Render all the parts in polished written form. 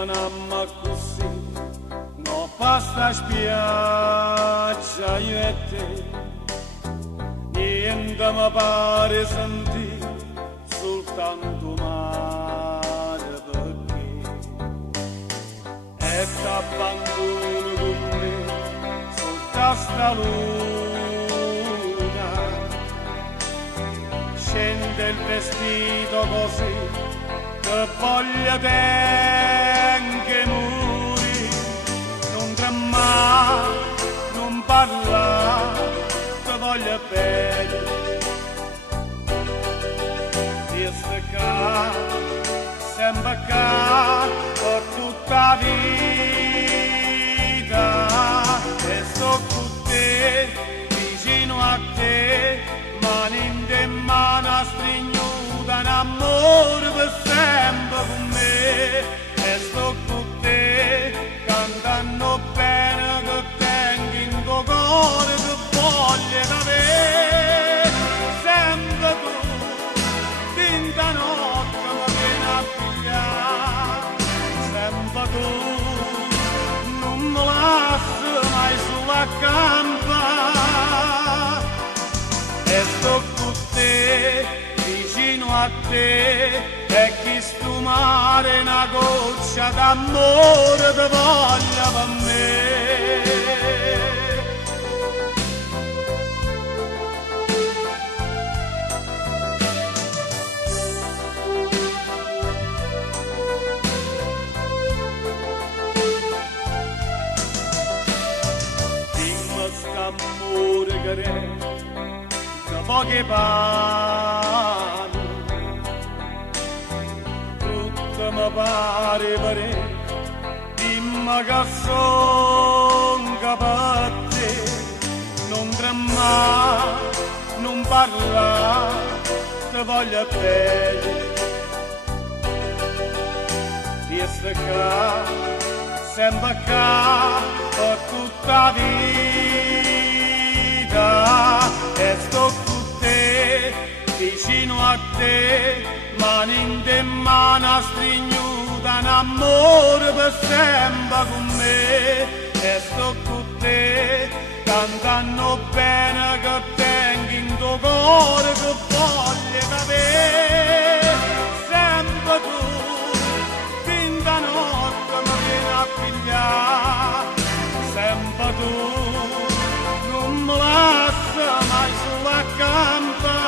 camminammo così, no pasta spiaggia io e te, niente mi pare sentire, soltanto mare perché, e t'abbandono con me, sotto sta luna, scende il vestito così, che voglio te anche muri, non tremare, non parlare, che voglio bene. Io sto qua, sempre qua, per tutta la vita, e sto con te, vicino a te, mano in te, mano stringnuta, un amore per sempre con me, e sto con te, cantando bene che tengo in tuo cuore, che voglio d'avere, sempre tu, tinta notte mi viene a pigliare, sempre tu, non mi lasci mai sulla campa, e sto con te, vicino a te, e chi sto mare una goccia d'amore te voglia per me. Dimmi st'amore che re, da poche parole, mi pare pare, dimmi che son per te, non tremare, non parlare, te voglio bene. Io sto qua, sempre qua, per tutta la vita, e sto con te, vicino a te, mano in te, mano stringnuta, un amore per sempre con me, e sto con te, cantando bene che tengo in tuo cuore, che voglio d'avere, sempre tu, finta notte mi viene a pigliare, sempre tu, non mi lasci mai sulla campa,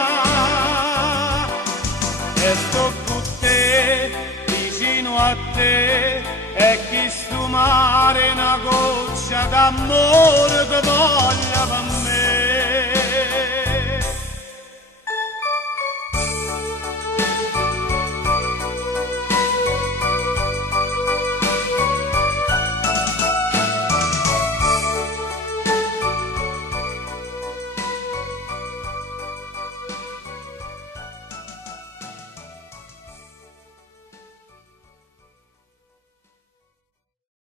e sto con te, vicino a te, e chi sto mare una goccia d'amore te voglia per me.